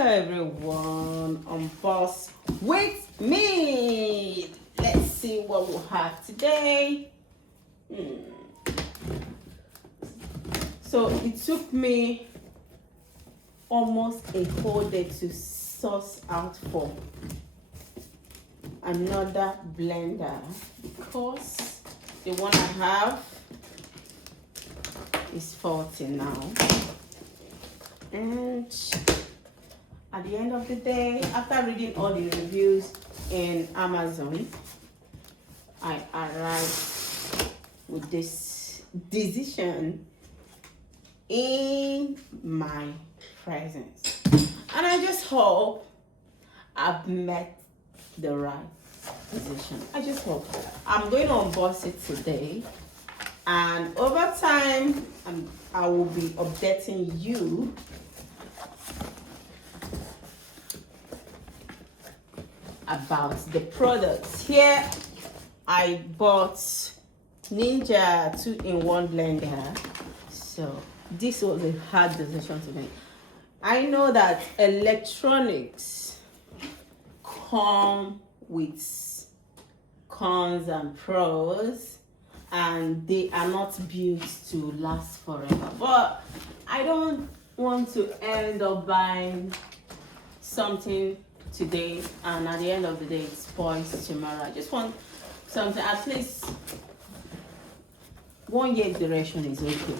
everyone on Boss with me. Let's see what we'll have today. So it took me almost a whole day to source out for another blender because the one I have is faulty now. And at the end of the day, after reading all the reviews in Amazon, I arrived with this decision in my presence. And I just hope I've met the right decision. I just hope. I'm going to unbox it today. And over time, I will be updating you about the products. Here, I bought Ninja 2-in-1 blender. So this was a hard decision to make. I know that electronics come with cons and pros, and they are not built to last forever. But I don't want to end up buying something today and at the end of the day it spoils tomorrow. I just want something at least 1 year duration is okay.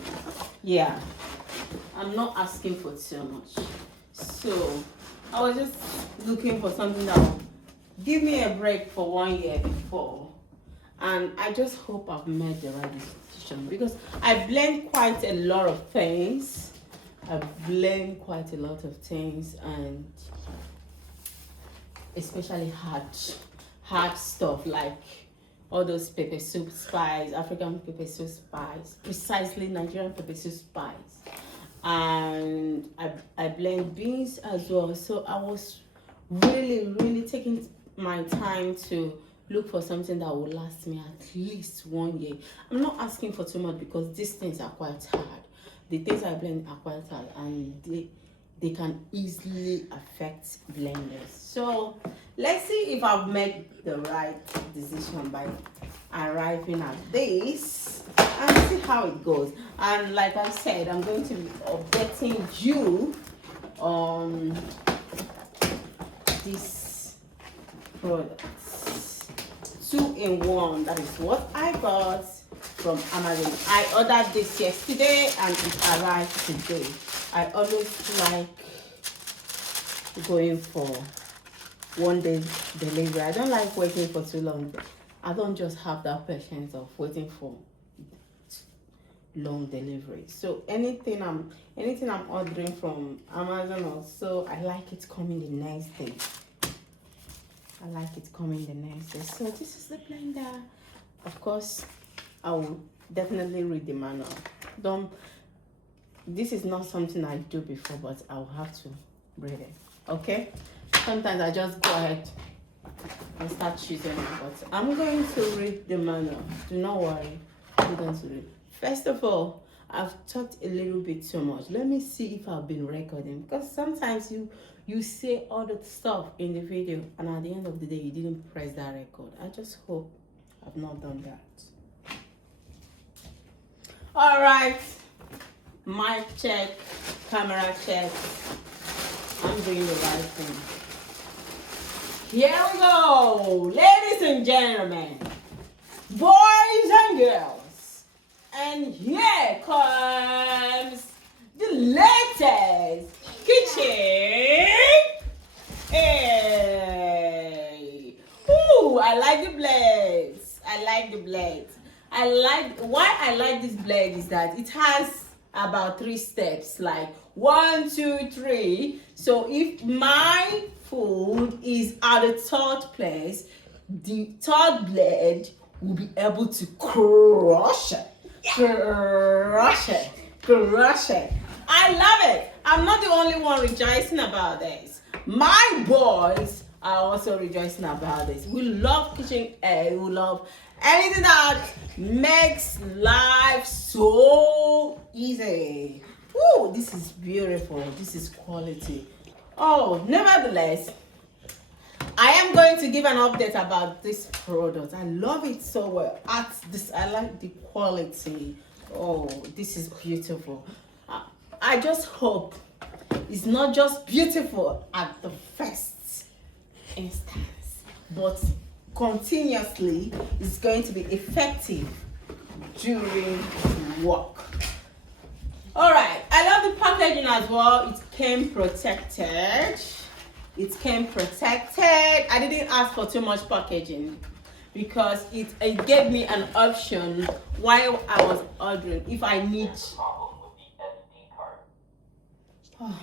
Yeah, I'm not asking for too much. So I was just looking for something that will give me a break for 1 year before. And I just hope I've made the right decision because I blend quite a lot of things. And especially hard stuff like all those pepper soup spice, African pepper soup spice, precisely Nigerian pepper soup spice. And I blend beans as well. So I was really taking my time to look for something that will last me at least 1 year. I'm not asking for too much because these things are quite hard. The things I blend are quite hard and they can easily affect blenders. So let's see if I've made the right decision by arriving at this and see how it goes. And like I said, I'm going to be updating you on this product. 2-in-1, that is what I got from Amazon. I ordered this yesterday and it arrived today. I always like going for 1 day delivery. I don't like waiting for too long. I don't just have that patience of waiting for long delivery. So anything I'm ordering from Amazon also, I like it coming the next day. So this is the blender. Of course, I will definitely read the manual. This is not something I do before, but I will have to read it. Okay? Sometimes I just go ahead and start choosing it, but I'm going to read the manual. Do not worry. I'm going to read. First of all, I've talked a little bit too much. Let me see if I've been recording, because sometimes you say all the stuff in the video and at the end of the day you didn't press that record. I just hope I've not done that. All right, mic check, camera check. I'm doing the right thing. Here we go, ladies and gentlemen, boys and girls, and here comes the latest kitchen. Hey, ooh, I like the blades. Why I like this blade is that it has about 3 steps, like 1, 2, 3. So if my food is at the 3rd place, the 3rd blade will be able to crush it. I love it. I'm not the only one rejoicing about this. My boys are also rejoicing about this. We love kitchen aid. We love anything that makes life so easy. Ooh, this is beautiful. This is quality. Oh, nevertheless, I am going to give an update about this product. I love it so well. At this, I like the quality. Oh, this is beautiful. I just hope it's not just beautiful at the first instance, but continuously it's going to be effective during work. All right, I love the packaging as well. It came protected. It came protected. I didn't ask for too much packaging because it gave me an option while I was ordering if I need. Oh,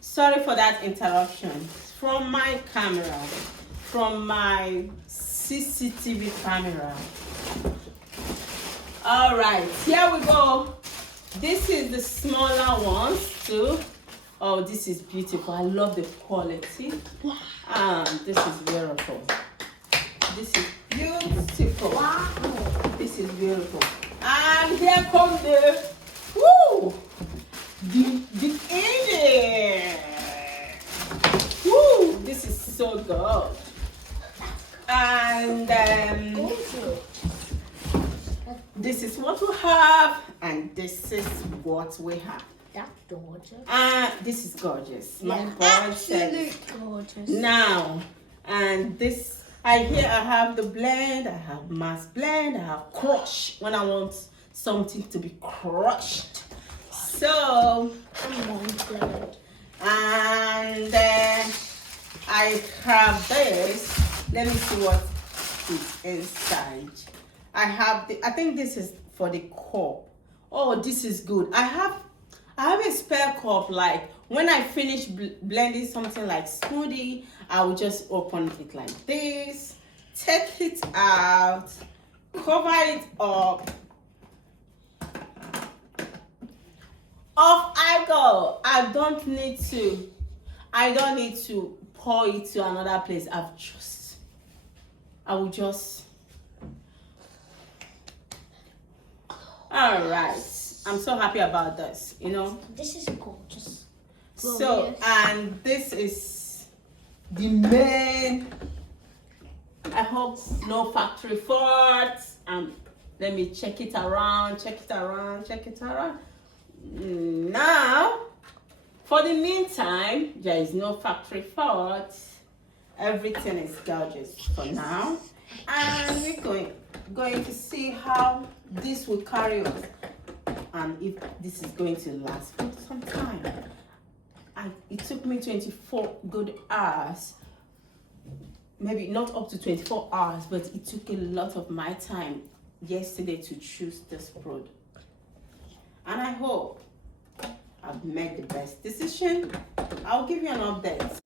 sorry for that interruption from my camera, from my CCTV camera. All right, here we go. This is the smaller ones too. Oh, this is beautiful. I love the quality. This is beautiful. This is beautiful. Wow. This is beautiful. And here comes the engine. Woo! This is so good. And this is what we have, and this is what we have. That's gorgeous. This is gorgeous. Yeah, My boy said gorgeous. now, and this I have the blend, I have mass blend, I have crush when I want something to be crushed. So and then I have this. Let me see what is inside. I think this is for the cup. Oh, this is good. I have a spare cup, like when I finish blending something like smoothie, I will just open it like this, take it out, cover it up. Off I go. I don't need to pour it to another place. I will just. All right. I'm so happy about this, you know. This is gorgeous. So, and this is the main. I hope no factory faults. Let me check it around. Now, for the meantime, there is no factory fault. Everything is gorgeous for now, and we're going to see how this will carry on, and if this is going to last for some time. It took me 24 good hours, maybe not up to 24 hours, but it took a lot of my time yesterday to choose this product, and I hope I've made the best decision. I'll give you an update.